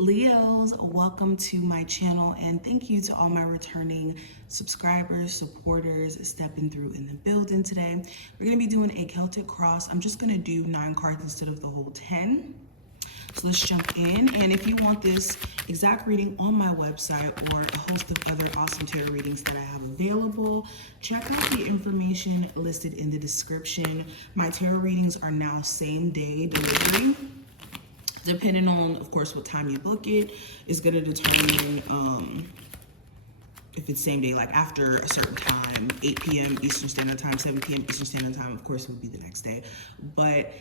Leos, welcome to my channel and thank you to all my returning subscribers, supporters, stepping through in the building today. We're going to be doing a Celtic cross. I'm just going to do 9 cards instead of the whole 10. So let's jump in. And if you want this exact reading on my website or a host of other awesome tarot readings that I have available, check out the information listed in the description. My tarot readings are now same day delivery. Depending on, of course, what time you book it, is going to determine if it's same day, like after a certain time, 8 p.m. Eastern Standard Time, 7 p.m. Eastern Standard Time, of course, it would be the next day. But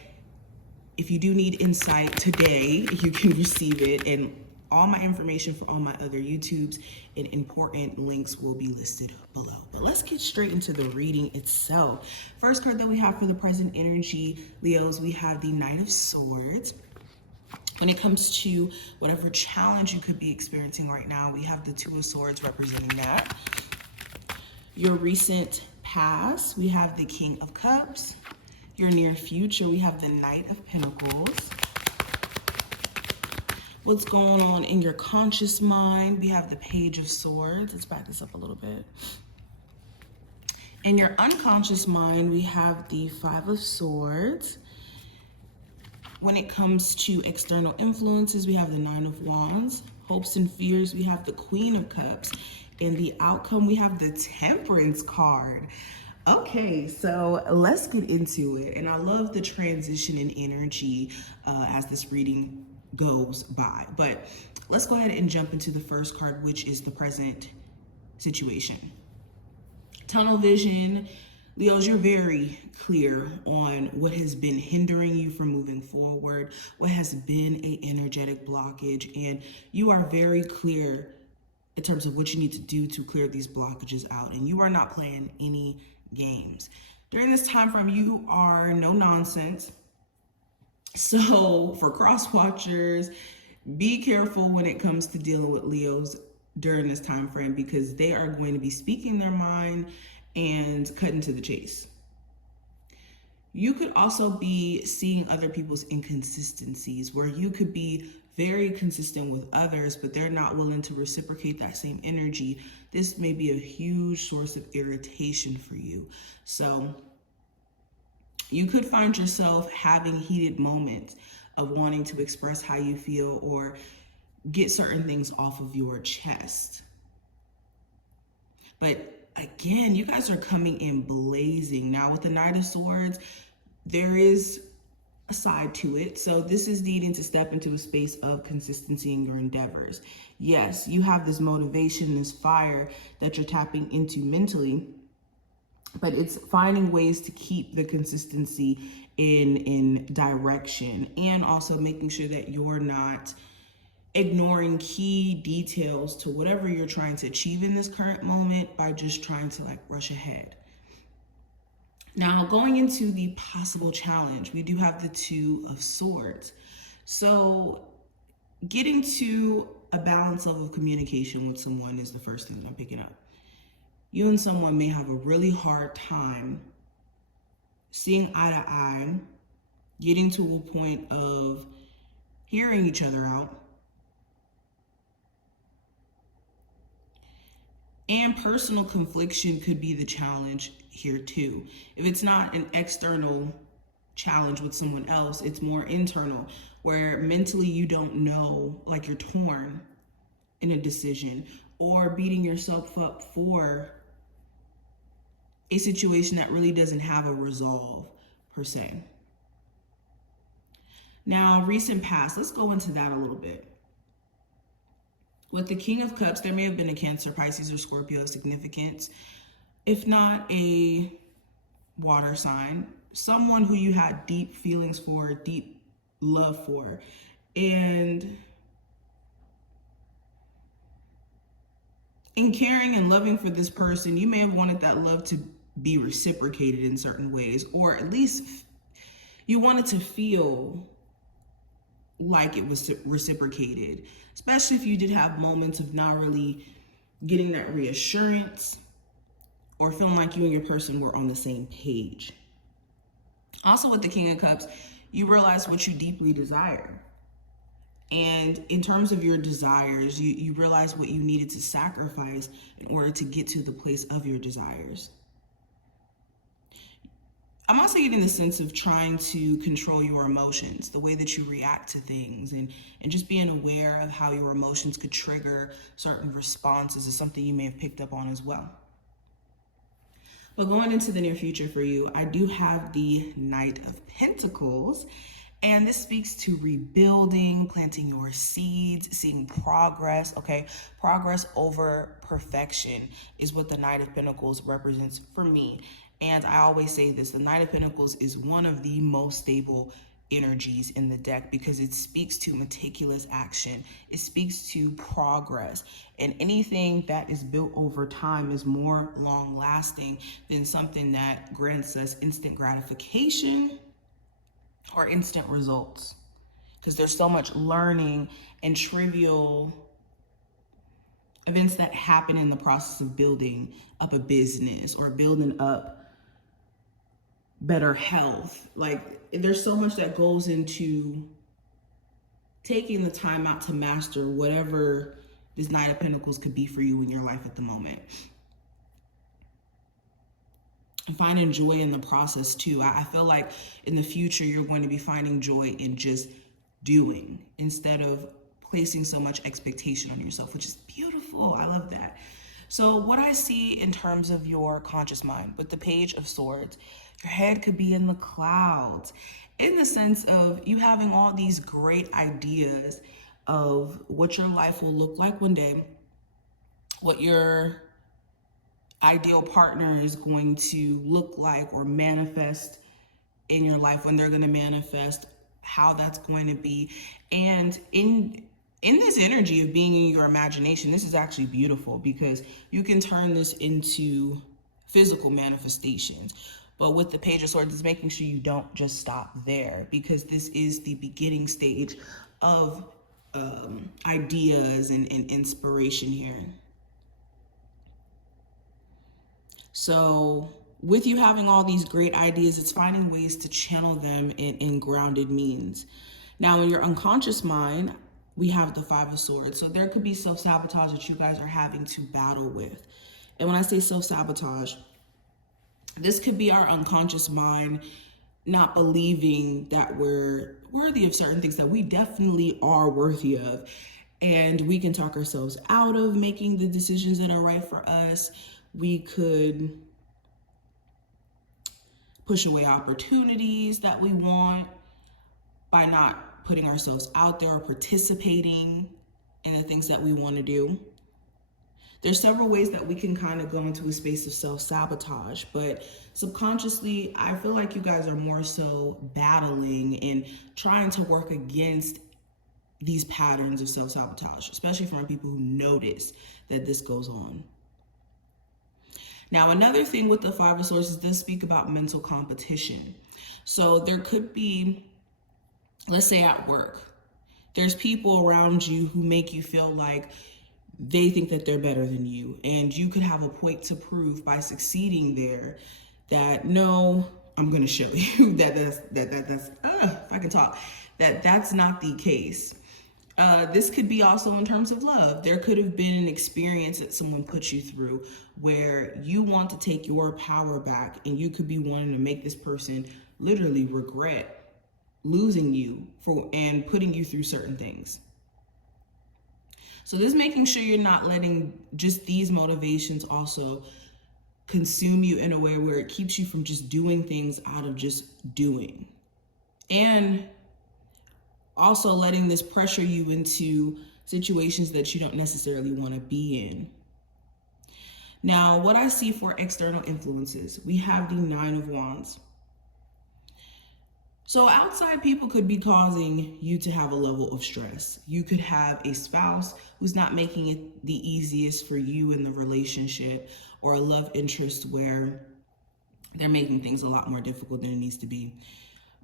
if you do need insight today, you can receive it. And all my information for all my other YouTubes and important links will be listed below. But let's get straight into the reading itself. First card that we have for the present energy, Leos, we have the Knight of Swords. When it comes to whatever challenge you could be experiencing right now, we have the Two of Swords representing that. Your recent past, we have the King of Cups. Your near future, we have the Knight of Pentacles. What's going on in your conscious mind, we have the Page of Swords. Let's back this up a little bit. In your unconscious mind, we have the Five of Swords. When it comes to external influences, we have the Nine of Wands. Hopes and fears, we have the Queen of Cups. And the outcome, we have the Temperance card. Okay, so let's get into it. And I love the transition in energy as this reading goes by. But let's go ahead and jump into the first card, which is the present situation. Tunnel vision. Leos, you're very clear on what has been hindering you from moving forward, what has been an energetic blockage, and you are very clear in terms of what you need to do to clear these blockages out, and you are not playing any games. During this time frame, you are no nonsense. So for cross watchers, be careful when it comes to dealing with Leos during this time frame, because they are going to be speaking their mind and cutting to the chase. You could also be seeing other people's inconsistencies, where you could be very consistent with others, but they're not willing to reciprocate that same energy. This may be a huge source of irritation for you. So you could find yourself having heated moments of wanting to express how you feel or get certain things off of your chest. But again, you guys are coming in blazing. Now with the Knight of Swords, there is a side to it. So this is needing to step into a space of consistency in your endeavors. Yes, you have this motivation, this fire that you're tapping into mentally, but it's finding ways to keep the consistency in direction, and also making sure that you're not ignoring key details to whatever you're trying to achieve in this current moment by just trying to rush ahead. Now, going into the possible challenge, we do have the Two of Swords. So getting to a balanced level of communication with someone is the first thing that I'm picking up. You and someone may have a really hard time seeing eye to eye, getting to a point of hearing each other out. And personal confliction could be the challenge here too. If it's not an external challenge with someone else, it's more internal, where mentally you don't know, like you're torn in a decision, or beating yourself up for a situation that really doesn't have a resolve per se. Now, recent past, let's go into that a little bit. With the King of Cups, there may have been a Cancer, Pisces, or Scorpio of significance. If not a water sign, someone who you had deep feelings for, deep love for. And in caring and loving for this person, you may have wanted that love to be reciprocated in certain ways, or at least you wanted to feel like it was reciprocated, especially if you did have moments of not really getting that reassurance or feeling like you and your person were on the same page. Also with the King of Cups, you realize what you deeply desire. And in terms of your desires, you realize what you needed to sacrifice in order to get to the place of your desires. I'm also getting the sense of trying to control your emotions, the way that you react to things, and just being aware of how your emotions could trigger certain responses is something you may have picked up on as well. But going into the near future for you, I do have the Knight of Pentacles. And this speaks to rebuilding, planting your seeds, seeing progress, okay? Progress over perfection is what the Knight of Pentacles represents for me. And I always say this, the Knight of Pentacles is one of the most stable energies in the deck because it speaks to meticulous action. It speaks to progress. And anything that is built over time is more long lasting than something that grants us instant gratification or instant results, because there's so much learning and trivial events that happen in the process of building up a business or building up better health. Like, there's so much that goes into taking the time out to master whatever this Knight of Pentacles could be for you in your life at the moment. And finding joy in the process too. I feel like in the future, you're going to be finding joy in just doing instead of placing so much expectation on yourself, which is beautiful. I love that. So what I see in terms of your conscious mind with the Page of Swords, your head could be in the clouds in the sense of you having all these great ideas of what your life will look like one day, what your ideal partner is going to look like or manifest in your life, when they're going to manifest, how that's going to be. And in this energy of being in your imagination, this is actually beautiful because you can turn this into physical manifestations. But with the Page of Swords, it's making sure you don't just stop there, because this is the beginning stage of ideas and inspiration here. So with you having all these great ideas, it's finding ways to channel them in grounded means. Now, in your unconscious mind, we have the Five of Swords. So there could be self-sabotage that you guys are having to battle with. And when I say self-sabotage, this could be our unconscious mind not believing that we're worthy of certain things that we definitely are worthy of. And we can talk ourselves out of making the decisions that are right for us. We could push away opportunities that we want by not putting ourselves out there or participating in the things that we want to do. There's several ways that we can kind of go into a space of self-sabotage, but subconsciously, I feel like you guys are more so battling and trying to work against these patterns of self-sabotage, especially from people who notice that this goes on. Now, another thing with the Five of Swords is this speak about mental competition. So there could be, let's say at work, there's people around you who make you feel like they think that they're better than you. And you could have a point to prove by succeeding there that, no, I'm going to show you if I can talk, that's not the case. This could be also in terms of love. There could have been an experience that someone put you through where you want to take your power back, and you could be wanting to make this person literally regret losing you and putting you through certain things. So this is making sure you're not letting just these motivations also consume you in a way where it keeps you from just doing things out of just doing. And also letting this pressure you into situations that you don't necessarily want to be in. Now, what I see for external influences, we have the Nine of Wands. So outside people could be causing you to have a level of stress. You could have a spouse who's not making it the easiest for you in the relationship, or a love interest where they're making things a lot more difficult than it needs to be.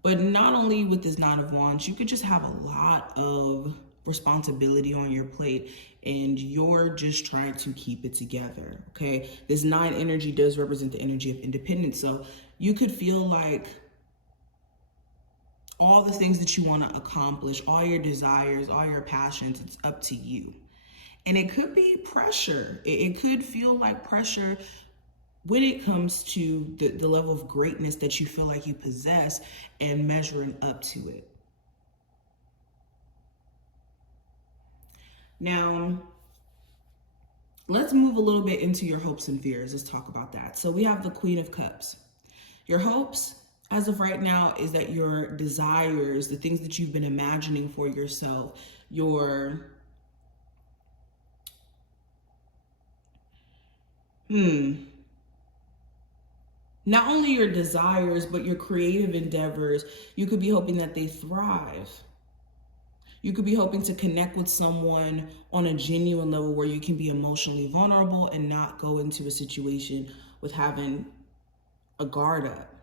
But not only with this Nine of Wands, you could just have a lot of responsibility on your plate and you're just trying to keep it together, okay? This 9 energy does represent the energy of independence. So you could feel like all the things that you want to accomplish, all your desires, all your passions, it's up to you. And it could be pressure. It could feel like pressure when it comes to the level of greatness that you feel like you possess and measuring up to it. Now, let's move a little bit into your hopes and fears. Let's talk about that. So we have the Queen of Cups. Your hopes, as of right now, is that your desires, the things that you've been imagining for yourself, your not only your desires, but your creative endeavors, you could be hoping that they thrive. You could be hoping to connect with someone on a genuine level where you can be emotionally vulnerable and not go into a situation with having a guard up.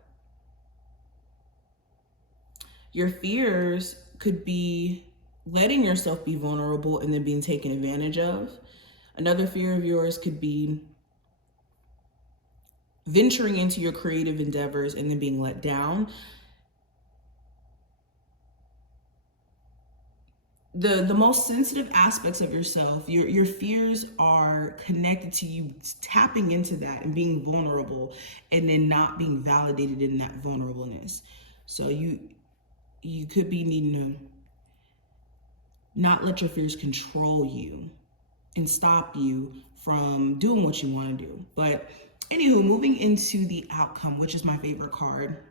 Your fears could be letting yourself be vulnerable and then being taken advantage of. Another fear of yours could be venturing into your creative endeavors and then being let down. The most sensitive aspects of yourself, your fears are connected to you tapping into that and being vulnerable and then not being validated in that vulnerableness. So you could be needing to not let your fears control you and stop you from doing what you want to do. But anywho, moving into the outcome, which is my favorite card,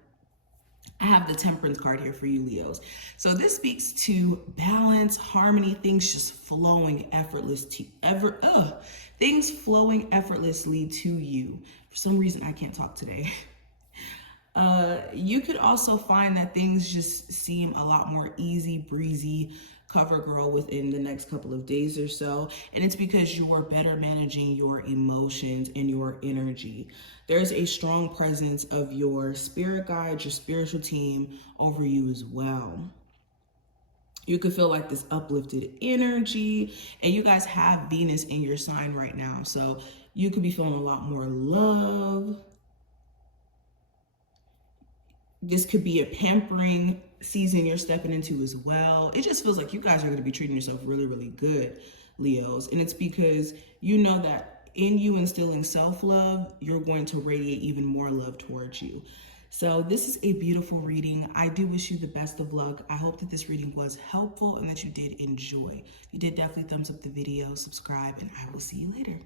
I have the Temperance card here for you, Leos. So this speaks to balance, harmony, things just flowing things flowing effortlessly to you. For some reason, I can't talk today. You could also find that things just seem a lot more easy breezy, cover girl within the next couple of days or so. And it's because you're better managing your emotions and your energy. There's a strong presence of your spirit guide, your spiritual team over you as well. You could feel like this uplifted energy, and you guys have Venus in your sign right now. So you could be feeling a lot more love. This could be a pampering season you're stepping into as well. It just feels like you guys are going to be treating yourself really, really good, Leos. And it's because you know that in you instilling self-love, you're going to radiate even more love towards you. So this is a beautiful reading. I do wish you the best of luck. I hope that this reading was helpful and that you did enjoy. If you did, definitely thumbs up the video, subscribe, and I will see you later.